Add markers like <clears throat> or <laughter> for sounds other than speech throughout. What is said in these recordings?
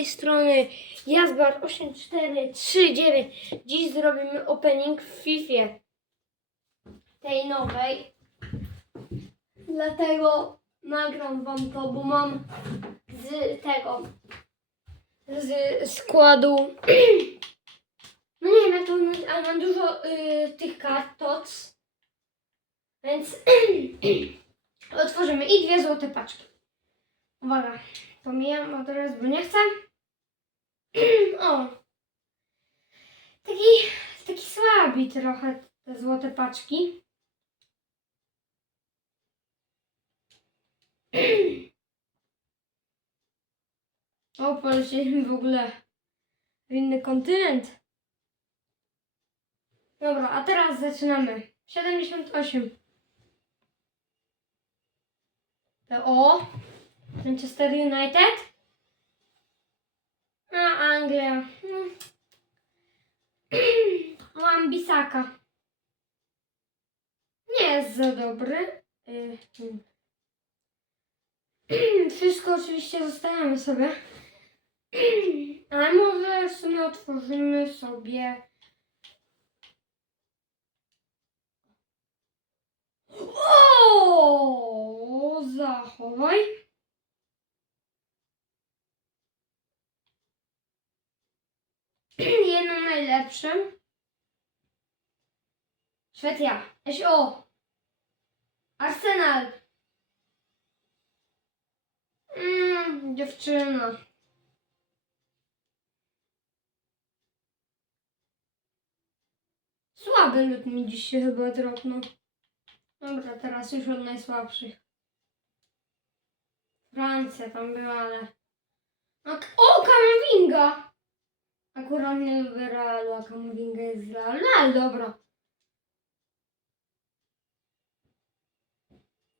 tej strony Jazbar8439. Dziś zrobimy opening w FIFA. Tej nowej. Dlatego nagram wam to, bo mam z tego z składu <clears throat> no nie wiem jak to ale mam dużo y, tych kart TOC. Więc <clears throat> otworzymy i dwie złote paczki. Uwaga, pomijam od razu, bo nie chcę. O. Taki, taki słabi trochę te złote paczki. O, polecieliśmy w ogóle w inny kontynent. Dobra, a teraz zaczynamy. 78. PO. Manchester United. A Anglia. Hmm. <clears throat> Mam Bisaka. Nie jest za dobry. Y, hmm. <clears throat> Wszystko oczywiście zostawiamy sobie. <clears throat> Ale może w sumie otworzymy sobie. O, najlepszym. Szwecja. SO. Arsenal. Mm, dziewczyna. Słaby lud mi dziś się chyba dropnął. Dobra, teraz już od najsłabszych. Francja tam była, ale... O, Kamavinga! Akurat nie lubię Realu, a jest z Realu. No, ale dobra.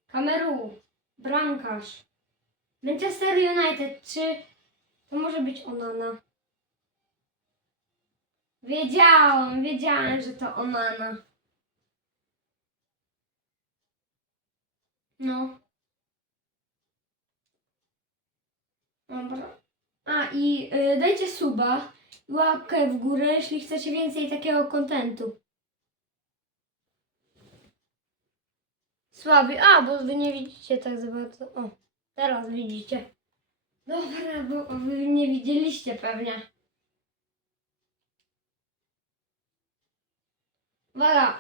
Kameru, bramkarz. Manchester United, czy to może być Onana? Wiedziałam, wiedziałam, że to Onana. No. Dobra. A i y, dajcie suba łapkę w górę, jeśli chcecie więcej takiego kontentu. Słaby. A, bo wy nie widzicie tak za bardzo. O, teraz widzicie. Dobra, bo wy nie widzieliście pewnie. Uwaga.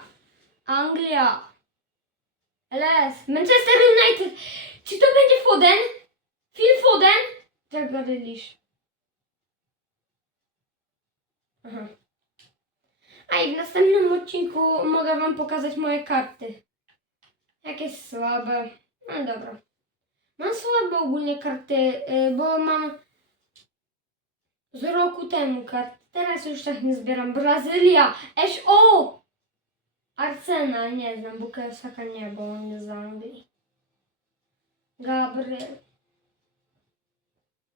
Anglia. LS. Manchester United. Czy to będzie Foden? Phil Foden? Jak Grealish. Aha. A i w następnym odcinku mogę wam pokazać moje karty. Jakie słabe. No dobra. Mam słabe ogólnie karty, y, bo mam z roku temu karty. Teraz już tak nie zbieram. Brazylia. SO! Arsenal, nie znam, Bukayo Saka nie, bo on jest z Anglii. Gabriel.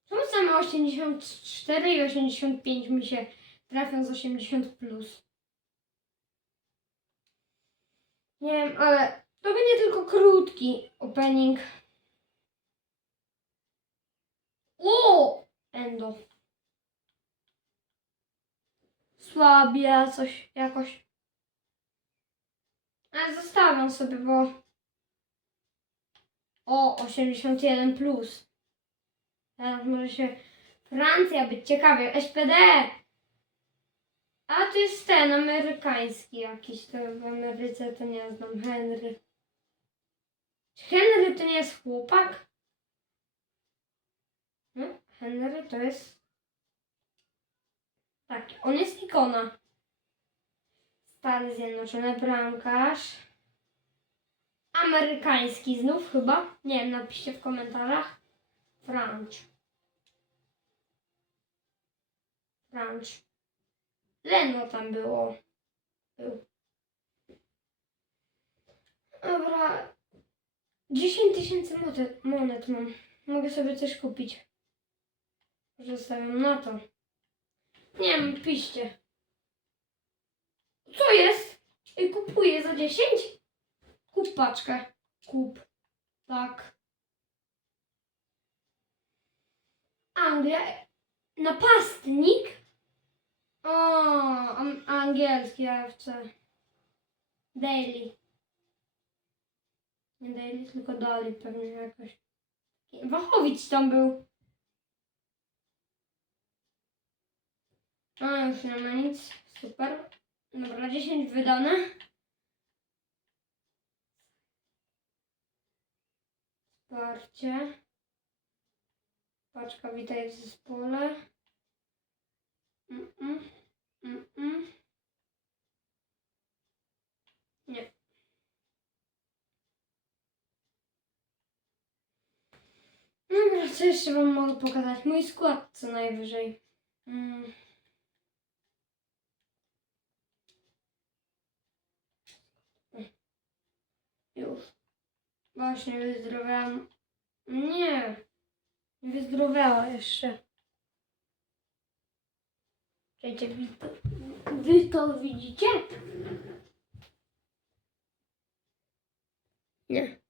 Czemu same 84 i 85 mi się trafią z 80 plus? Nie wiem, ale to będzie tylko krótki opening. O! Endo. Słabia coś jakoś. Ale zostawiam sobie, bo... O, 81 plus. Teraz może się Francja być ciekawie. SPD! A to jest ten amerykański jakiś. To w Ameryce to nie znam. Henry. Czy Henry to nie jest chłopak? No, Henry to jest... Tak, on jest ikona. Stany Zjednoczone, bramkarz. Amerykański znów chyba. Nie wiem, napiszcie w komentarzach. French. French. Leno tam było. Był. Dobra. 10 tysięcy monet, monet mam. Mogę sobie coś kupić. Zostawiam na to. Nie wiem, piszcie. Co jest? I kupuję za 10? Kup paczkę. Kup. Tak. Anglia. Napastnik? O, angielski AFC. Daily. Nie Daily, tylko Dali pewnie jakoś. Wachowicz tam był. A, już nie ma nic. Super. Dobra, 10 wydane. Wsparcie. Paczka, witaj w zespole. Mm-mm. Mm-mm. Nie. Dobra, co jeszcze wam mogę pokazać? Mój skład co najwyżej. Mm. Już. Właśnie wyzdrowiałam. Nie. Nie wyzdrowiała jeszcze. Czekajcie, wy to, wy to widzicie? Nie.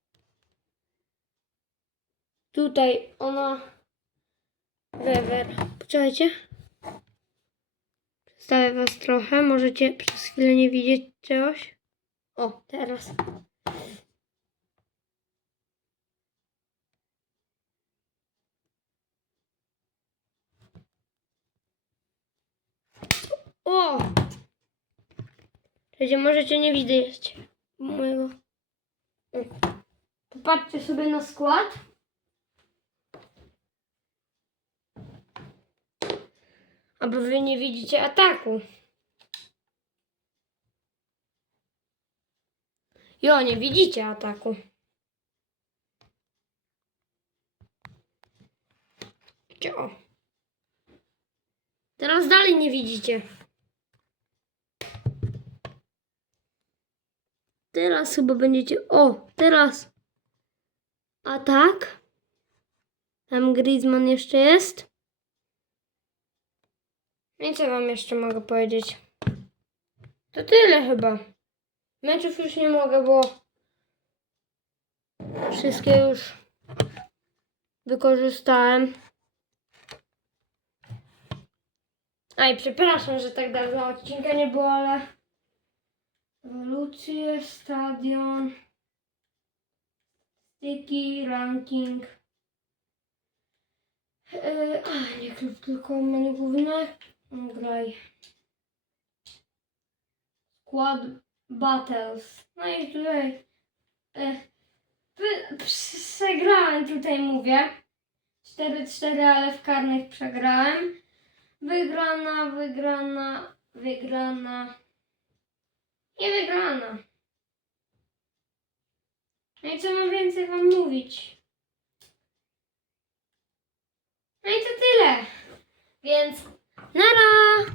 Tutaj ona. Wewer. Poczekajcie. Przedstawię was trochę. Możecie przez chwilę nie widzieć czegoś. O, teraz. O! Czekajcie, możecie nie widzieć mojego. O. Popatrzcie sobie na skład. Albo wy nie widzicie ataku. Jo, nie widzicie ataku. Cio. Teraz dalej nie widzicie. Teraz chyba będziecie. O, teraz. Atak. Tam Griezmann jeszcze jest. I co wam jeszcze mogę powiedzieć? To tyle chyba. Meczów już nie mogę, bo wszystkie już wykorzystałem. Aj, przepraszam, że tak dawno odcinka nie było, ale ewolucje, stadion, styki, ranking. Yy, a, nie klub, tylko menu główne. Graj. Squad Battles. No i tutaj e, przegrałem tutaj mówię. 4-4, ale w karnych przegrałem. Wygrana, wygrana, wygrana i wygrana. No i co mam więcej wam mówić? No i to tyle. Więc nara!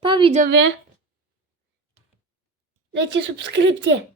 Pa widzowie! Dajcie subskrypcję.